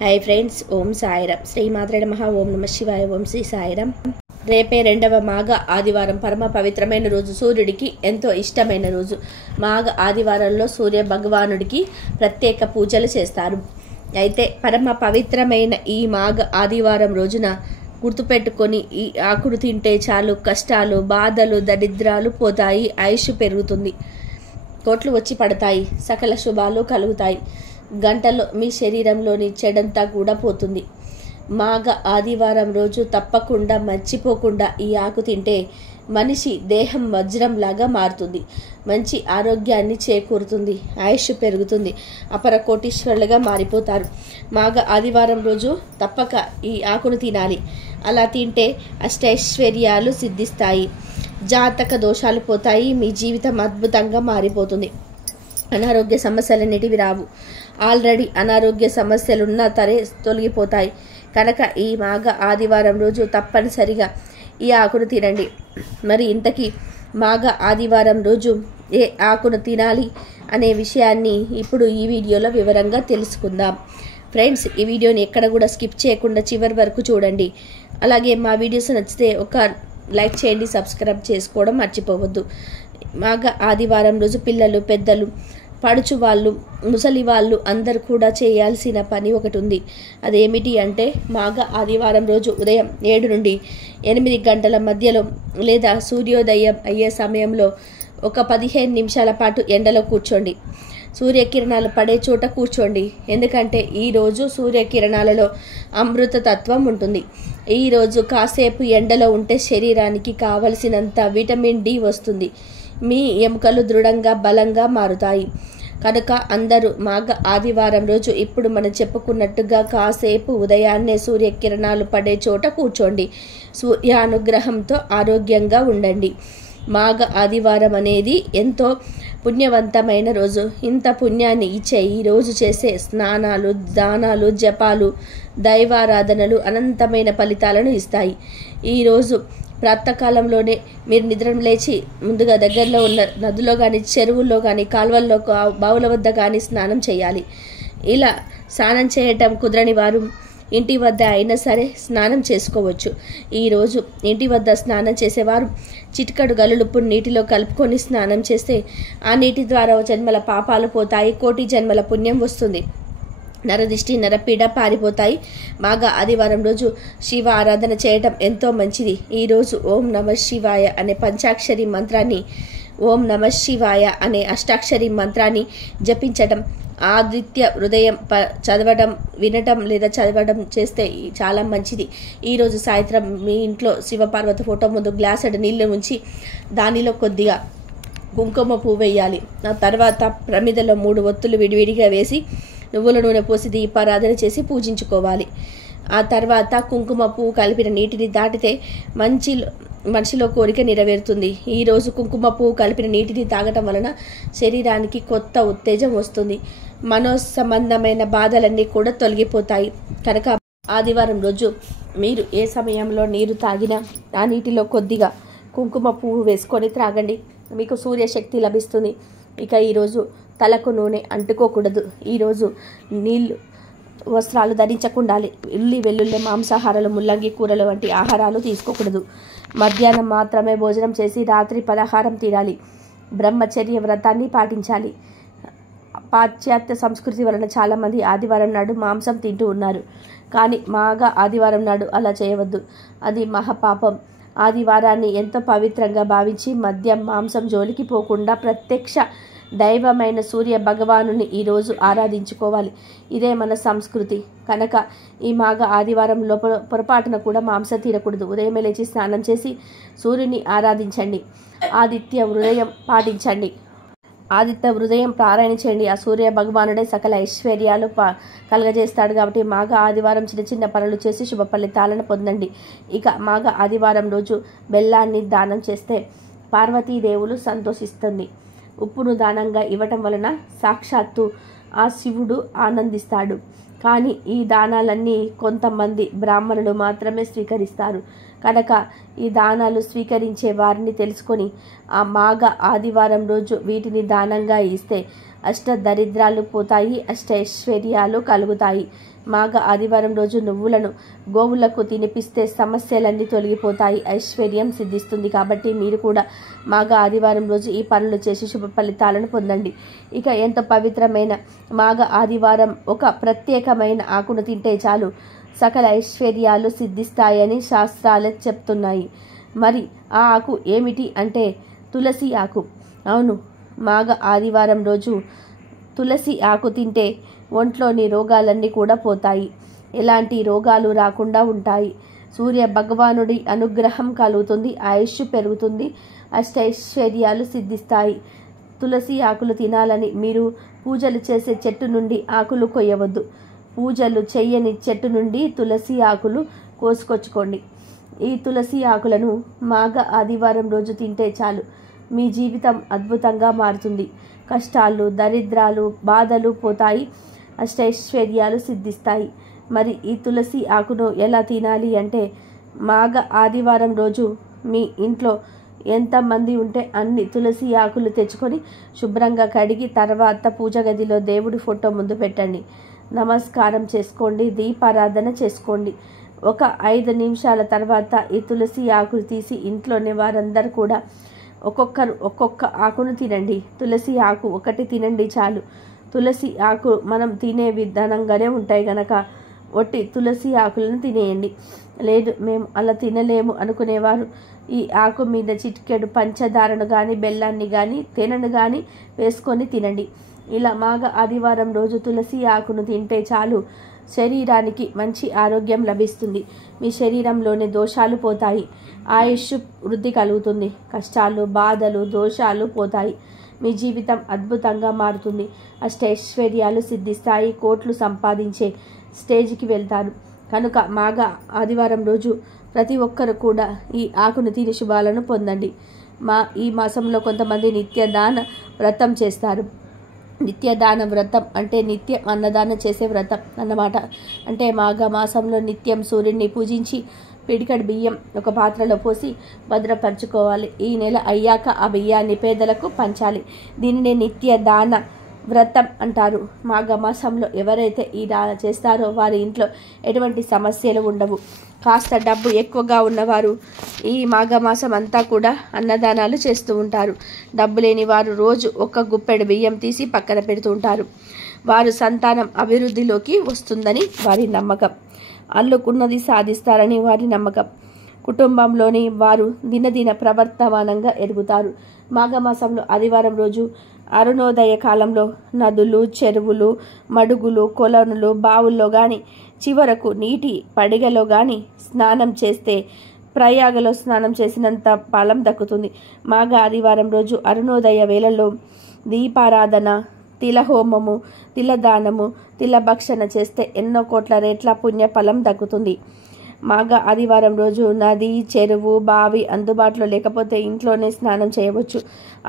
Hi friends, ఓం సాయిరామ్. శ్రీమాత్రే నమః. ఓం నమః శివాయ. ఓం శ్రీ సాయిరామ్. రేపే రెండవ మాఘ ఆదివారం. పరమ పవిత్రమైన రోజు, సూర్యుడికి ఎంతో ఇష్టమైన రోజు. మాఘ ఆదివారంలో సూర్య భగవానుడికి ప్రత్యేక పూజలు చేస్తారు. అయితే పరమ పవిత్రమైన ఈ మాఘ ఆదివారం రోజున గుర్తుపెట్టుకొని ఈ ఆకుడు తింటే చాలు కష్టాలు, బాధలు, దరిద్రాలు పోతాయి, ఆయుష్ పెరుగుతుంది, కోట్లు వచ్చి పడతాయి, సకల శుభాలు కలుగుతాయి, గంటలో మీ శరీరంలోని చెడంతా కూడా పోతుంది. మాఘ ఆదివారం రోజు తప్పకుండా మర్చిపోకుండా ఈ ఆకు తింటే మనిషి దేహం వజ్రంలాగా మారుతుంది, మంచి ఆరోగ్యాన్ని చేకూరుతుంది, ఆయుష్ పెరుగుతుంది, అపర కోటీశ్వరులుగా మారిపోతారు. మాఘ ఆదివారం రోజు తప్పక ఈ ఆకును తినాలి. అలా తింటే అష్టైశ్వర్యాలు సిద్ధిస్తాయి, జాతక దోషాలు పోతాయి, మీ జీవితం అద్భుతంగా మారిపోతుంది, అనారోగ్య సమస్యలన్నిటివి రావు. ఆల్రెడీ అనారోగ్య సమస్యలున్నా తొలగిపోతాయి కనుక ఈ మాఘ ఆదివారం రోజు తప్పనిసరిగా ఈ ఆకును తినండి. మరి ఇంతకీ మాఘ ఆదివారం రోజు ఏ ఆకును తినాలి అనే విషయాన్ని ఇప్పుడు ఈ వీడియోలో వివరంగా తెలుసుకుందాం. ఫ్రెండ్స్, ఈ వీడియోని ఎక్కడ కూడా స్కిప్ చేయకుండా చివరి వరకు చూడండి. అలాగే మా వీడియోస్ నచ్చితే ఒక లైక్ చేయండి, సబ్స్క్రైబ్ చేసుకోవడం మర్చిపోవద్దు. మాఘ ఆదివారం రోజు పిల్లలు, పెద్దలు, పడుచు వాళ్ళు, ముసలి వాళ్ళు అందరు కూడా చేయాల్సిన పని ఒకటి ఉంది. అదేమిటి అంటే మాఘ ఆదివారం రోజు ఉదయం 7 నుండి 8 గంటల మధ్యలో లేదా సూర్యోదయం అయ్యే సమయంలో ఒక 15 నిమిషాల పాటు ఎండలో కూర్చోండి. సూర్యకిరణాలు పడే చోట కూర్చోండి. ఎందుకంటే ఈరోజు సూర్యకిరణాలలో అమృతతత్వం ఉంటుంది. ఈరోజు కాసేపు ఎండలో ఉంటే శరీరానికి కావలసినంత విటమిన్ డి వస్తుంది, మీ ఎముకలు దృఢంగా బలంగా మారుతాయి. కనుక అందరూ మాఘ ఆదివారం రోజు ఇప్పుడు మనం చెప్పుకున్నట్టుగా కాసేపు ఉదయాన్నే సూర్యకిరణాలు పడే చోట కూర్చోండి. సూర్యానుగ్రహంతో ఆరోగ్యంగా ఉండండి. మాఘ ఆదివారం అనేది ఎంతో పుణ్యవంతమైన రోజు. ఇంత పుణ్యాన్ని ఇచ్చే ఈ రోజు చేసే స్నానాలు, దానాలు, జపాలు, దైవారాధనలు అనంతమైన ఫలితాలను ఇస్తాయి. ఈరోజు ప్రాతకాలంలోనే మీరు నిద్ర లేచి ముందుగా దగ్గరలో ఉన్న నదుల్లో కానీ, చెరువుల్లో కానీ, కాలువల్లో, బావుల వద్ద కానీ స్నానం చేయాలి. ఇలా స్నానం చేయటం కుదరని వారు ఇంటి వద్ద అయినా సరే స్నానం చేసుకోవచ్చు. ఈరోజు ఇంటి వద్ద స్నానం చేసేవారు చిటికడు గల్లులుప్పు నీటిలో కలుపుకొని స్నానం చేస్తే ఆ నీటి ద్వారా జన్మల పాపాలు పోతాయి, కోటి జన్మల పుణ్యం వస్తుంది, నరదిష్టి, నరపీడ పారిపోతాయి. మాఘ ఆదివారం రోజు శివ ఆరాధన చేయటం ఎంతో మంచిది. ఈరోజు ఓం నమ శివాయ అనే పంచాక్షరి మంత్రాన్ని, ఓం నమ శివాయ అనే అష్టాక్షరి మంత్రాన్ని జపించటం, ఆదిత్య హృదయం చదవడం, వినటం లేదా చదవడం చేస్తే చాలా మంచిది. ఈరోజు సాయంత్రం మీ ఇంట్లో శివపార్వతి ఫోటో ముందు గ్లాసెడు నీళ్ళు ఉంచి దానిలో కొద్దిగా కుంకుమ పువ్వు వేయాలి. ఆ తర్వాత ప్రమిదలో 3 ఒత్తులు విడివిడిగా వేసి నువ్వుల నూనె పోసి దీపారాధన చేసి పూజించుకోవాలి. ఆ తర్వాత కుంకుమ పువ్వు కలిపిన నీటిని దాటితే మనిషిలో కోరిక నెరవేరుతుంది. ఈరోజు కుంకుమ పువ్వు కలిపిన నీటిని తాగటం వలన శరీరానికి కొత్త ఉత్తేజం వస్తుంది, మనో సంబంధమైన బాధలన్నీ కూడా తొలగిపోతాయి. కనుక ఆదివారం రోజు మీరు ఏ సమయంలో నీరు తాగినా ఆ నీటిలో కొద్దిగా కుంకుమ పువ్వు వేసుకొని త్రాగండి, మీకు సూర్యశక్తి లభిస్తుంది. ఇక ఈరోజు తలకు నూనె అంటుకోకూడదు. ఈరోజు నీళ్ళు, వస్త్రాలు ధరించకుండాలి. వెల్లుల్లి, మాంసాహారాలు, ముల్లంగి కూరలు వంటి ఆహారాలు తీసుకోకూడదు. మధ్యాహ్నం మాత్రమే భోజనం చేసి రాత్రి పలహారం తినాలి. బ్రహ్మచర్య వ్రతాన్ని పాటించాలి. పాశ్చాత్య సంస్కృతి వలన చాలామంది ఆదివారం నాడు మాంసం తింటూ ఉన్నారు. కానీ మాఘ ఆదివారం నాడు అలా చేయవద్దు, అది మహాపాపం. ఆదివారాన్ని ఎంతో పవిత్రంగా భావించి మద్యం, మాంసం జోలికి పోకుండా ప్రత్యక్ష దైవమైన సూర్య భగవానుని ఈరోజు ఆరాధించుకోవాలి. ఇదే మన సంస్కృతి. కనుక ఈ మాఘ ఆదివారం పొరపాటున కూడా మాంసం తినకూడదు. ఉదయమే లేచి స్నానం చేసి సూర్యుని ఆరాధించండి. ఆదిత్య హృదయం పాటించండి. ఆదిత్య హృదయం పారాయణ చేయండి. ఆ సూర్య భగవానుడే సకల ఐశ్వర్యాలు కలగజేస్తాడు. కాబట్టి మాఘ ఆదివారం చిన్న చిన్న పనులు చేసి శుభ ఫలితాలను పొందండి. ఇక మాఘ ఆదివారం రోజు బెల్లాన్ని దానం చేస్తే పార్వతీదేవులు సంతోషిస్తుంది. ఉప్పును దానంగా ఇవ్వటం వలన సాక్షాత్తు ఆ శివుడు ఆనందిస్తాడు. కానీ ఈ దానాలన్నీ కొంతమంది బ్రాహ్మణులు మాత్రమే స్వీకరిస్తారు. కనుక ఈ దానాలు స్వీకరించే వారిని తెలుసుకొని ఆ మాఘ ఆదివారం రోజు వీటిని దానంగా ఇస్తే అష్ట దరిద్రాలు పోతాయి, అష్టైశ్వర్యాలు కలుగుతాయి. మాఘ ఆదివారం రోజు నువ్వులను గోవులకు తినిపిస్తే సమస్యలన్నీ తొలగిపోతాయి, ఐశ్వర్యం సిద్ధిస్తుంది. కాబట్టి మీరు కూడా మాఘ ఆదివారం రోజు ఈ పనులు చేసి శుభ ఫలితాలను పొందండి. ఇక ఎంతో పవిత్రమైన మాఘ ఆదివారం ఒక ప్రత్యేకమైన ఆకును తింటే చాలు సకల ఐశ్వర్యాలు సిద్ధిస్తాయని శాస్త్రాలే చెప్తున్నాయి. మరి ఆ ఆకు ఏమిటి అంటే తులసి ఆకు. అవును, మాఘ ఆదివారం రోజు తులసి ఆకు తింటే ఒంట్లోని రోగాలన్నీ కూడా పోతాయి, ఎలాంటి రోగాలు రాకుండా ఉంటాయి. సూర్య భగవానుడి అనుగ్రహం కలుగుతుంది, ఆయుష్ పెరుగుతుంది, అష్టైశ్వర్యాలు సిద్ధిస్తాయి. తులసి ఆకులు తినాలని మీరు పూజలు చేసే చెట్టు నుండి ఆకులు కొయ్యవద్దు. పూజలు చెయ్యని చెట్టు నుండి తులసి ఆకులు కోసుకొచ్చుకోండి. ఈ తులసి ఆకులను మాఘ ఆదివారం రోజు తింటే చాలు మీ జీవితం అద్భుతంగా మారుతుంది. కష్టాలు, దరిద్రాలు, బాధలు పోతాయి, అష్టైశ్వర్యాలు సిద్ధిస్తాయి. మరి ఈ తులసి ఆకును ఎలా తినాలి అంటే మాఘ ఆదివారం రోజు మీ ఇంట్లో ఎంతమంది ఉంటే అన్ని తులసి ఆకులు తెచ్చుకొని శుభ్రంగా కడిగి తర్వాత పూజ గదిలో దేవుడి ఫోటో ముందు పెట్టండి. నమస్కారం చేసుకోండి, దీపారాధన చేసుకోండి. ఒక 5 నిమిషాల తర్వాత ఈ తులసి ఆకులు తీసి ఇంట్లోని వారందరూ కూడా ఒక్కొక్కరు ఒక్కొక్క ఆకును తినండి. తులసి ఆకు ఒకటి తినండి చాలు. తులసి ఆకు మనం తినే విధానంగానే ఉంటాయి కనుక ఒట్టి తులసి ఆకులను తినేయండి. లేదు మేము అలా తినలేము అనుకునేవారు ఈ ఆకు మీద చిటికెడు పంచదారను కానీ బెల్లాన్ని కానీ తేనెను కానీ వేసుకొని తినండి. ఇలా మాఘ ఆదివారం రోజు తులసి ఆకును తింటే చాలు శరీరానికి మంచి ఆరోగ్యం లభిస్తుంది. మీ శరీరంలోని దోషాలు పోతాయి, ఆయుష్ వృద్ధి కలుగుతుంది, కష్టాలు, బాధలు, దోషాలు పోతాయి. మీ జీవితం అద్భుతంగా మారుతుంది, అష్టైశ్వర్యాలు సిద్ధిస్తాయి, కోట్లు సంపాదించే స్టేజ్కి వెళ్తారు. కనుక మాఘ ఆదివారం రోజు ప్రతి ఒక్కరు కూడా ఈ ఆకును తిని శుభాలను పొందండి. ఈ మాసంలో కొంతమంది నిత్యదాన వ్రతం చేస్తారు. నిత్యదాన వ్రతం అంటే నిత్యం అన్నదానం చేసే వ్రతం అన్నమాట. అంటే మాఘ మాసంలో నిత్యం సూర్యుడిని పూజించి పిడికడి బియ్యం ఒక పాత్రలో పోసి భద్రపరచుకోవాలి. ఈ నెల అయ్యాక ఆ బియ్యాన్ని పేదలకు పంచాలి. దీనిని నిత్యదాన వ్రతం అంటారు. మాఘ మాసంలో ఎవరైతే ఈ చేస్తారో వారి ఇంట్లో ఎటువంటి సమస్యలు ఉండవు. కాస్త డబ్బు ఎక్కువగా ఉన్నవారు ఈ మాఘమాసం అంతా కూడా అన్నదానాలు చేస్తూ ఉంటారు. డబ్బు లేని వారు రోజు ఒక గుప్పెడు బియ్యం తీసి పక్కన పెడుతూ ఉంటారు. వారు సంతానం అభివృద్ధిలోకి వస్తుందని వారి నమ్మకం. అల్లుకున్నది సాధిస్తారని వారి నమ్మకం. కుటుంబంలోని వారు దినదిన ప్రవర్తమానంగా ఎదుగుతారు. మాఘమాసంలో ఆదివారం రోజు అరుణోదయ కాలంలో నదులు, చెరువులు, మడుగులు, కొలనులు, బావుల్లో కానీ చివరకు నీటి పడిగలో కానీ స్నానం చేస్తే ప్రయాగలో స్నానం చేసినంత ఫలం దక్కుతుంది. మాఘ ఆదివారం రోజు అరుణోదయ వేళల్లో దీపారాధన, తిలహోమము, తిలదానము, తిలభక్షణ చేస్తే ఎన్నో కోట్ల రేట్ల పుణ్య ఫలం దక్కుతుంది. మాఘ ఆదివారం రోజు నది, చెరువు, బావి అందుబాటులో లేకపోతే ఇంట్లోనే స్నానం చేయవచ్చు.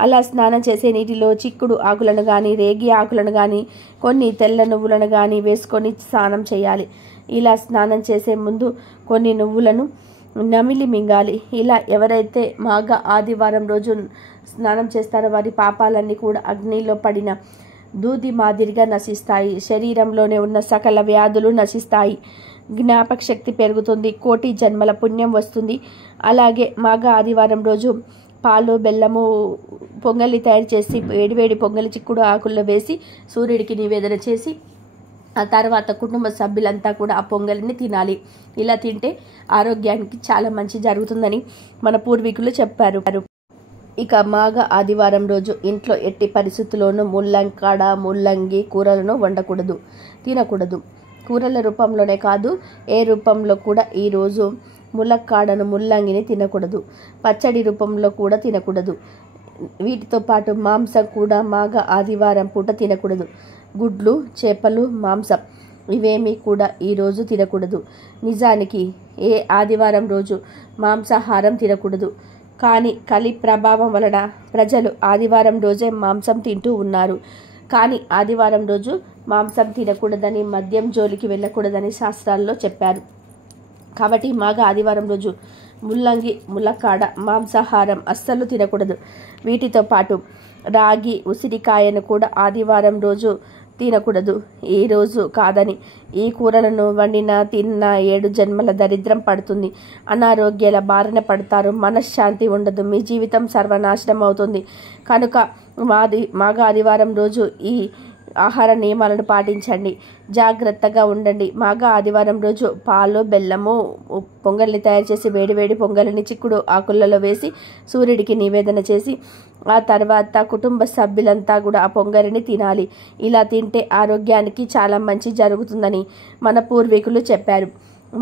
అలా స్నానం చేసే నీటిలో చిక్కుడు ఆకులను కానీ రేగి ఆకులను కానీ కొన్ని తెల్ల నువ్వులను కానీ వేసుకొని స్నానం చేయాలి. ఇలా స్నానం చేసే ముందు కొన్ని నువ్వులను నమిలి మింగాలి. ఇలా ఎవరైతే మాఘ ఆదివారం రోజు స్నానం చేస్తారో వారి పాపాలన్నీ కూడా అగ్నిలో పడిన దూది మాదిరిగా నశిస్తాయి. శరీరంలోనే ఉన్న సకల వ్యాధులు నశిస్తాయి. జ్ఞాపక శక్తి పెరుగుతుంది, కోటి జన్మల పుణ్యం వస్తుంది. అలాగే మాఘ ఆదివారం రోజు పాలు, బెల్లము పొంగలి తయారు చేసి వేడివేడి పొంగలి చిక్కుడు ఆకుల్లో వేసి సూర్యుడికి నివేదన చేసి ఆ తర్వాత కుటుంబ సభ్యులంతా కూడా ఆ పొంగలిని తినాలి. ఇలా తింటే ఆరోగ్యానికి చాలా మంచి జరుగుతుందని మన పూర్వీకులు చెప్పారు. ఇక మాఘ ఆదివారం రోజు ఇంట్లో ఎట్టి పరిస్థితుల్లోనూ ముల్లంకాడ, ముల్లంగి కూరలను వండకూడదు, తినకూడదు. కూరల రూపంలోనే కాదు ఏ రూపంలో కూడా ఈరోజు ములక్కాడను, ముల్లంగిని తినకూడదు. పచ్చడి రూపంలో కూడా తినకూడదు. వీటితో పాటు మాంసం కూడా మాఘ ఆదివారం పూట తినకూడదు. గుడ్లు, చేపలు, మాంసం ఇవేమీ కూడా ఈరోజు తినకూడదు. నిజానికి ఏ ఆదివారం రోజు మాంసాహారం తినకూడదు. కానీ కలి ప్రభావం వలన ప్రజలు ఆదివారం రోజే మాంసం తింటూ ఉన్నారు. కానీ ఆదివారం రోజు మాంసం తినకూడదని, మద్యం జోలికి వెళ్ళకూడదని శాస్త్రాల్లో చెప్పారు. కాబట్టి మాఘ ఆదివారం రోజు ముల్లంగి, ములక్కాడ, మాంసాహారం అస్సలు తినకూడదు. వీటితో పాటు రాగి ఉసిరికాయను కూడా ఆదివారం రోజు తినకూడదు. ఈ రోజు కాదని ఈ కూరలను వండినా తిన్నా 7 జన్మల దరిద్రం పడుతుంది. అనారోగ్యాల బారిన పడతారు. మనశ్శాంతి ఉండదు. మీ జీవితం సర్వనాశనం అవుతుంది. కనుక మాఘ ఆదివారం రోజు ఈ ఆహార నియమాలను పాటించండి. జాగ్రత్తగా ఉండండి. మాఘ ఆదివారం రోజు పాలు బెల్లము పొంగల్ని తయారు చేసి వేడివేడి పొంగలిని చిక్కుడు ఆకులలో వేసి సూర్యుడికి నివేదన చేసి ఆ తర్వాత కుటుంబ సభ్యులంతా కూడా ఆ పొంగలిని తినాలి. ఇలా తింటే ఆరోగ్యానికి చాలా మంచి జరుగుతుందని మన పూర్వీకులు చెప్పారు.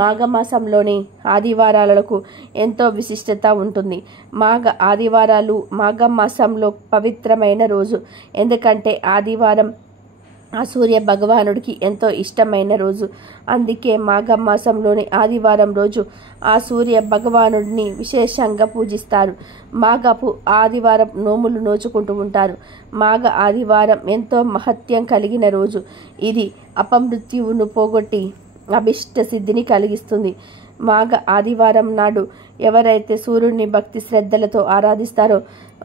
మాఘమాసంలోని ఆదివారాలకు ఎంతో విశిష్టత ఉంటుంది. ఆదివారాలు మాఘమాసంలో పవిత్రమైన రోజు. ఎందుకంటే ఆదివారం ఆ సూర్య భగవానుడికి ఎంతో ఇష్టమైన రోజు. అందుకే మాఘమాసంలోని ఆదివారం రోజు ఆ సూర్య భగవానుడిని విశేషంగా పూజిస్తారు. మాఘపు ఆదివారం నోములు నోచుకుంటూ ఉంటారు. మాఘ ఆదివారం ఎంతో మహత్యం కలిగిన రోజు. ఇది అపమృత్యువును పోగొట్టి అభిష్ట సిద్ధిని కలిగిస్తుంది. మాఘ ఆదివారం నాడు ఎవరైతే సూర్యుడిని భక్తి శ్రద్ధలతో ఆరాధిస్తారో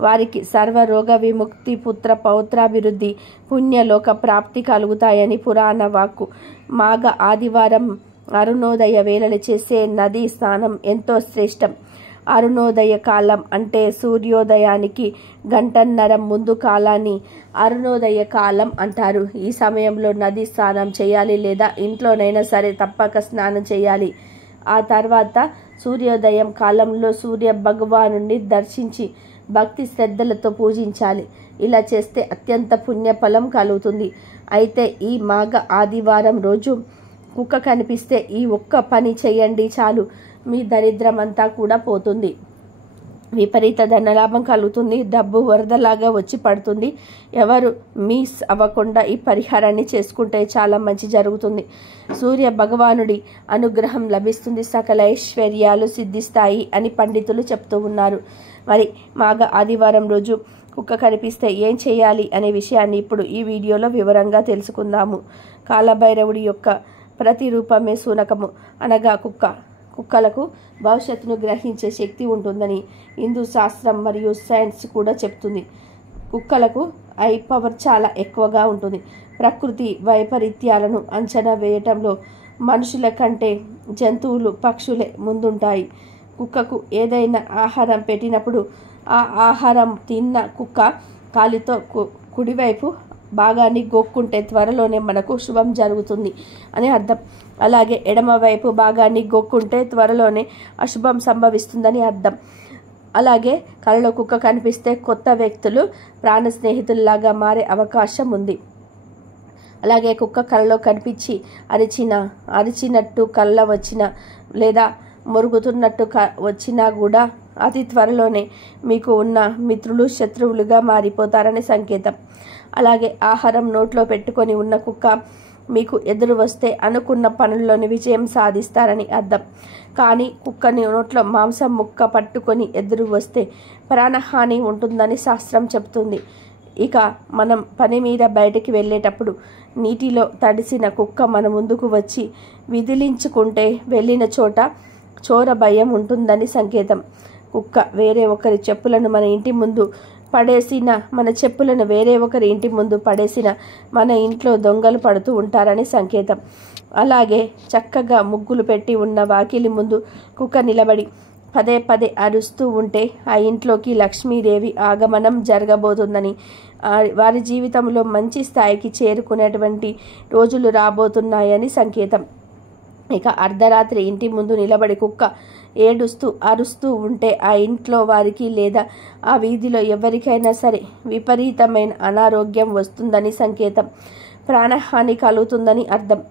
వారికి సర్వరోగ విముక్తి, పుత్ర పౌత్రాభివృద్ధి, పుణ్యలోక ప్రాప్తి కలుగుతాయని పురాణ వాక్కు. మాఘ ఆదివారం అరుణోదయ వేళలు చేసే నదీ స్నానం ఎంతో శ్రేష్టం. అరుణోదయ కాలం అంటే సూర్యోదయానికి గంటన్నర ముందు కాలాన్ని అరుణోదయ కాలం అంటారు. ఈ సమయంలో నది స్నానం చేయాలి లేదా ఇంట్లోనైనా సరే తప్పక స్నానం చేయాలి. ఆ తర్వాత సూర్యోదయం కాలంలో సూర్య భగవానుడిని దర్శించి భక్తి శ్రద్ధలతో పూజించాలి. ఇలా చేస్తే అత్యంత పుణ్యఫలం కలుగుతుంది. అయితే ఈ మాఘ ఆదివారం రోజు కుక్క కనిపిస్తే ఈ ఒక్క పని చేయండి చాలు, మీ దరిద్రం అంతా కూడా పోతుంది. విపరీత ధనలాభం కలుగుతుంది. డబ్బు వరదలాగా వచ్చి పడుతుంది. ఎవరు మిస్ అవ్వకుండా ఈ పరిహారాన్ని చేసుకుంటే చాలా మంచి జరుగుతుంది. సూర్య భగవానుడి అనుగ్రహం లభిస్తుంది. సకల ఐశ్వర్యాలు సిద్ధిస్తాయి అని పండితులు చెప్తూ ఉన్నారు. మరి మాఘ ఆదివారం రోజు కుక్క కనిపిస్తే ఏం చేయాలి అనే విషయాన్ని ఇప్పుడు ఈ వీడియోలో వివరంగా తెలుసుకుందాము. కాలభైరవుడి యొక్క ప్రతిరూపమే శూనకము అనగా కుక్క. కుక్కలకు భవిష్యత్తును గ్రహించే శక్తి ఉంటుందని హిందూ శాస్త్రం మరియు సైన్స్ కూడా చెప్తుంది. కుక్కలకు ఐ పవర్ చాలా ఎక్కువగా ఉంటుంది. ప్రకృతి వైపరీత్యాలను అంచనా వేయటంలో మనుషుల కంటే జంతువులు, పక్షులే ముందుంటాయి. కుక్కకు ఏదైనా ఆహారం పెట్టినప్పుడు ఆ ఆహారం తిన్న కుక్క కాలితో కుడివైపు భాగాన్ని గోక్కుంటే త్వరలోనే మనకు శుభం జరుగుతుంది అని అర్థం. అలాగే ఎడమవైపు భాగాన్ని గోక్కుంటే త్వరలోనే అశుభం సంభవిస్తుందని అర్థం. అలాగే కలలో కుక్క కనిపిస్తే కొత్త వ్యక్తులు ప్రాణ స్నేహితుల్లాగా మారే అవకాశం ఉంది. అలాగే కుక్క కలలో కనిపించి అరిచినట్టు కళ్ళ వచ్చిన లేదా మురుగుతున్నట్టు వచ్చినా కూడా అతి త్వరలోనే మీకు ఉన్న మిత్రులు శత్రువులుగా మారిపోతారని సంకేతం. అలాగే ఆహారం నోట్లో పెట్టుకొని ఉన్న కుక్క మీకు ఎదురు వస్తే అనుకున్న పనుల్లోని విజయం సాధిస్తారని అర్థం. కానీ కుక్కని నోట్లో మాంసం ముక్క పట్టుకొని ఎదురు వస్తే ప్రాణహాని ఉంటుందని శాస్త్రం చెప్తుంది. ఇక మనం పని మీద బయటికి వెళ్ళేటప్పుడు నీటిలో తడిసిన కుక్క మన ముందుకు వచ్చి విదిలించుకుంటే వెళ్ళిన చోట చోర భయం ఉంటుందని సంకేతం. కుక్క వేరే ఒకరి చెప్పులను మన ఇంటి ముందు పడేసిన, మన చెప్పులను వేరే ఒకరి ఇంటి ముందు పడేసిన మన ఇంట్లో దొంగలు పడుతూ ఉంటారని సంకేతం. అలాగే చక్కగా ముగ్గులు పెట్టి ఉన్న వాకిలి ముందు కుక్క నిలబడి పదే పదే అరుస్తూ ఉంటే ఆ ఇంట్లోకి లక్ష్మీదేవి ఆగమనం జరగబోతుందని, వారి జీవితంలో మంచి స్థాయికి చేరుకునేటువంటి రోజులు రాబోతున్నాయని సంకేతం. ఇక అర్ధరాత్రి ఇంటి ముందు నిలబడి కుక్క ఏడుస్తూ అరుస్తూ ఉంటే ఆ ఇంట్లో వారికి లేదా ఆ వీధిలో ఎవరికైనా సరే విపరీతమైన అనారోగ్యం వస్తుందని సంకేతం. ప్రాణహాని కలుగుతుందని అర్థం.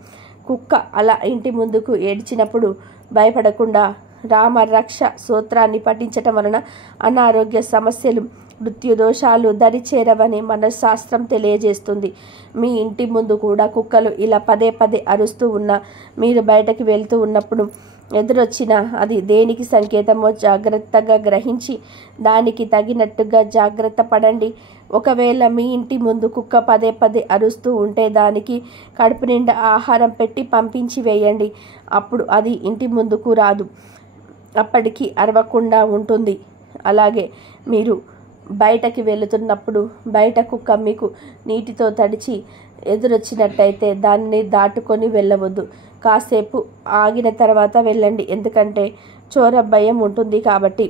కుక్క అలా ఇంటి ముందుకు ఏడ్చినప్పుడు భయపడకుండా రామరక్ష స్తోత్రాన్ని పఠించటం వలన అనారోగ్య సమస్యలు, మృత్యుదోషాలు దరిచేరవని మన శాస్త్రం తెలియజేస్తుంది. మీ ఇంటి ముందు కూడా కుక్కలు ఇలా పదే పదే అరుస్తూ ఉన్నా మీరు బయటకు వెళ్తూ ఉన్నప్పుడు ఎదురొచ్చినా అది దేనికి సంకేతమో జాగ్రత్తగా గ్రహించి దానికి తగినట్టుగా జాగ్రత్త పడండి. ఒకవేళ మీ ఇంటి ముందు కుక్క పదే పదే అరుస్తూ ఉంటే దానికి కడుపు నిండా ఆహారం పెట్టి పంపించి వేయండి. అప్పుడు అది ఇంటి ముందుకు రాదు, అప్పటికి అరవకుండా ఉంటుంది. అలాగే మీరు బయటకి వెళుతున్నప్పుడు బయట కుక్క మీకు నీటితో తడిచి ఎదురొచ్చినట్టయితే దాన్ని దాటుకొని వెళ్ళవద్దు. కాసేపు ఆగిన తర్వాత వెళ్ళండి, ఎందుకంటే చోర భయం ఉంటుంది కాబట్టి.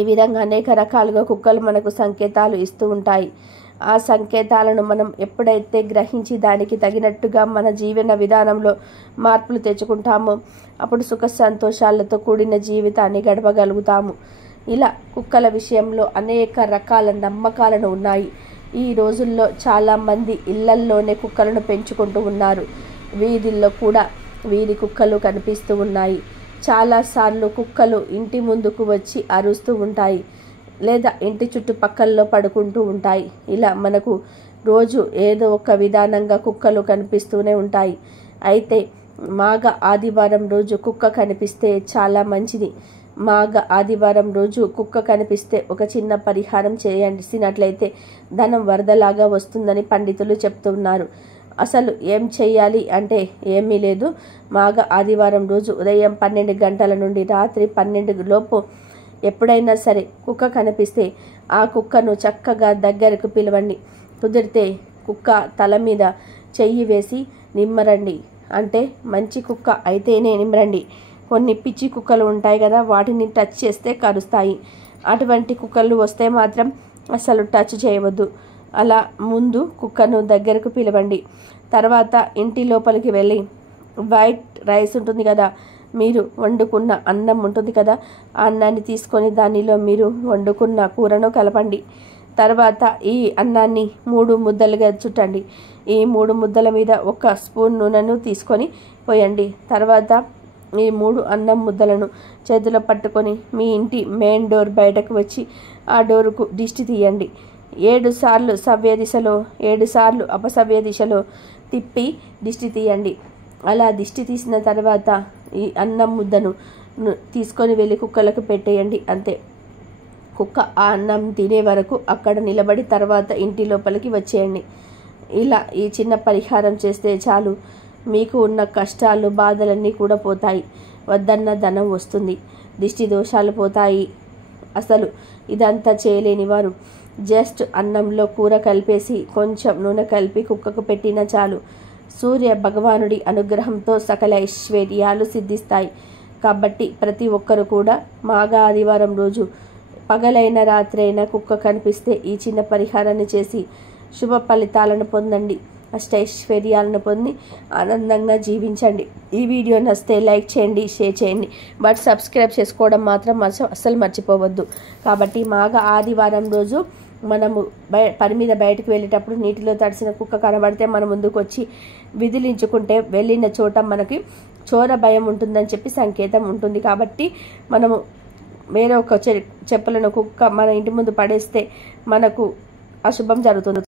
ఈ విధంగా అనేక రకాలుగా కుక్కలు మనకు సంకేతాలు ఇస్తూ ఉంటాయి. ఆ సంకేతాలను మనం ఎప్పుడైతే గ్రహించి దానికి తగినట్టుగా మన జీవన విధానంలో మార్పులు తెచ్చుకుంటామో అప్పుడు సుఖ సంతోషాలతో కూడిన జీవితాన్ని గడపగలుగుతాము. ఇలా కుక్కల విషయంలో అనేక రకాల నమ్మకాలను ఉన్నాయి. ఈ రోజుల్లో చాలామంది ఇళ్లల్లోనే కుక్కలను పెంచుకుంటూ ఉన్నారు. వీధుల్లో కూడా వీధి కుక్కలు కనిపిస్తూ ఉన్నాయి. చాలాసార్లు కుక్కలు ఇంటి ముందుకు వచ్చి అరుస్తూ ఉంటాయి, లేదా ఇంటి చుట్టుపక్కల్లో పడుకుంటూ ఉంటాయి. ఇలా మనకు రోజు ఏదో ఒక విధానంగా కుక్కలు కనిపిస్తూనే ఉంటాయి. అయితే మాఘ ఆదివారం రోజు కుక్క కనిపిస్తే చాలా మంచిది. మాఘ ఆదివారం రోజు కుక్క కనిపిస్తే ఒక చిన్న పరిహారం చేసినట్లయితే ధనం వరదలాగా వస్తుందని పండితులు చెప్తున్నారు. అసలు ఏం చెయ్యాలి అంటే ఏమీ లేదు. మాఘ ఆదివారం రోజు ఉదయం 12 గంటల నుండి రాత్రి 12 లోపు ఎప్పుడైనా సరే కుక్క కనిపిస్తే ఆ కుక్కను చక్కగా దగ్గరకు పిలవండి. కుదిరితే కుక్క తల మీద చెయ్యి వేసి నిమ్మరండి. అంటే మంచి కుక్క అయితేనే నిమ్మరండి. కొన్ని పిచ్చి కుక్కలు ఉంటాయి కదా, వాటిని టచ్ చేస్తే కరుస్తాయి. అటువంటి కుక్కలు వస్తే మాత్రం అసలు టచ్ చేయవద్దు. అలా ముందు కుక్కను దగ్గరకు పిలవండి. తర్వాత ఇంటి లోపలికి వెళ్ళి వైట్ రైస్ ఉంటుంది కదా, మీరు వండుకున్న అన్నం ఉంటుంది కదా, ఆ అన్నాన్ని తీసుకొని దానిలో మీరు వండుకున్న కూరను కలపండి. తర్వాత ఈ అన్నాన్ని 3 ముద్దలుగా చుట్టండి. ఈ 3 ముద్దల మీద 1 స్పూన్ నూనెను తీసుకొని పోయండి. తర్వాత ఈ 3 అన్నం ముద్దలను చేతిలో పట్టుకొని మీ ఇంటి మెయిన్ డోర్ బయటకు వచ్చి ఆ డోరుకు దిష్టి తీయండి. 7 సార్లు సవ్య దిశలో 7 సార్లు అపసవ్య దిశలో తిప్పి దిష్టి తీయండి. అలా దిష్టి తీసిన తర్వాత ఈ అన్నం ముద్దను తీసుకొని వెళ్ళి కుక్కలకు పెట్టేయండి. అంతే. కుక్క ఆ అన్నం తినే వరకు అక్కడ నిలబడి తర్వాత ఇంటి లోపలికి వచ్చేయండి. ఇలా ఈ చిన్న పరిహారం చేస్తే చాలు, మీకు ఉన్న కష్టాలు బాధలన్నీ కూడా పోతాయి. వద్దన్న ధనం వస్తుంది, దిష్టి దోషాలు పోతాయి. అసలు ఇదంతా చేయలేని వారు జస్ట్ అన్నంలో కూర కలిపేసి కొంచెం నూనె కలిపి కుక్కకు పెట్టినా చాలు. సూర్య భగవానుడి అనుగ్రహంతో సకల ఐశ్వర్యాలు సిద్ధిస్తాయి. కాబట్టి ప్రతి ఒక్కరు కూడా మాఘ ఆదివారం రోజు పగలైన రాత్రైనా కుక్క కనిపిస్తే ఈ చిన్న పరిహారాన్ని చేసి శుభ ఫలితాలను పొందండి. అష్టైశ్వర్యాలను పొంది ఆనందంగా జీవించండి. ఈ వీడియో నచ్చితే లైక్ చేయండి, షేర్ చేయండి, బట్ సబ్స్క్రైబ్ చేసుకోవడం మాత్రం అస్సలు మర్చిపోవద్దు. కాబట్టి మాఘ ఆదివారం రోజు మనము పని మీద బయటకు వెళ్ళేటప్పుడు నీటిలో తడిసిన కుక్క కనబడితే మన ముందుకు వచ్చి విదిలించుకుంటే వెళ్ళిన చోట మనకి చోర భయం ఉంటుందని చెప్పి సంకేతం ఉంటుంది. కాబట్టి మనము వేరే ఒక చెప్పులను కుక్క మన ఇంటి ముందు పడేస్తే మనకు అశుభం జరుగుతుంది.